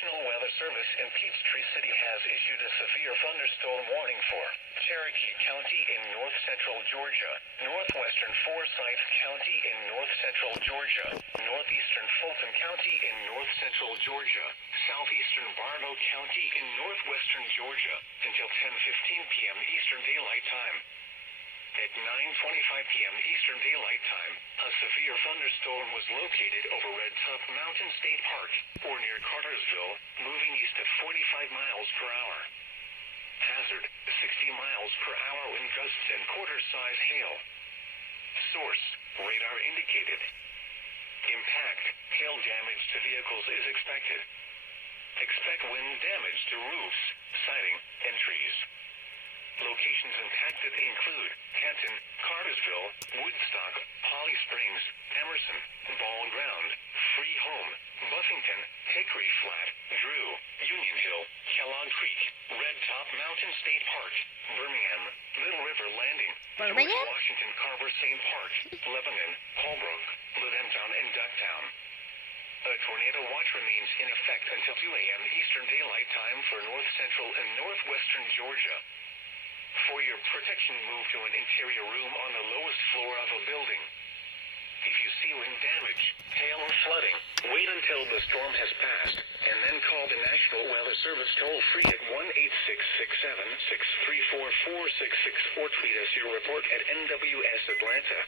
National Weather Service in Peachtree City has issued a severe thunderstorm warning for Cherokee County in north-central Georgia, northwestern Forsyth County in north-central Georgia, northeastern Fulton County in north-central Georgia, southeastern Barlow County in northwestern Georgia, until 10:15 p.m. Eastern Daylight Time. At 9:25 p.m. Eastern Daylight Time, a severe thunderstorm was located over Red Top Mountain State Park, or near Cartersville, moving east at 45 miles per hour. Hazard, 60 miles per hour wind gusts and quarter-size hail. Source, radar indicated. Impact, hail damage to vehicles is expected. Expect wind damage to roofs, siding, and trees. Locations impacted include Canton, Cartersville, Woodstock, Holly Springs, Emerson, Ball Ground, Free Home, Buffington, Hickory Flat, Drew, Union Hill, Kellogg Creek, Red Top Mountain State Park, Birmingham, Little River Landing, George Washington Carver St. Park, Lebanon, Holbrook, Leventown, and Ducktown. A tornado watch remains in effect until 2 a.m. Eastern Daylight Time for north-central and northwestern Georgia. For your protection, move to an interior room on the lowest floor of a building. If you see wind damage, hail or flooding, wait until the storm has passed, and then call the National Weather Service toll-free at 1-866-7-634-4664 or tweet us your report at NWS Atlanta.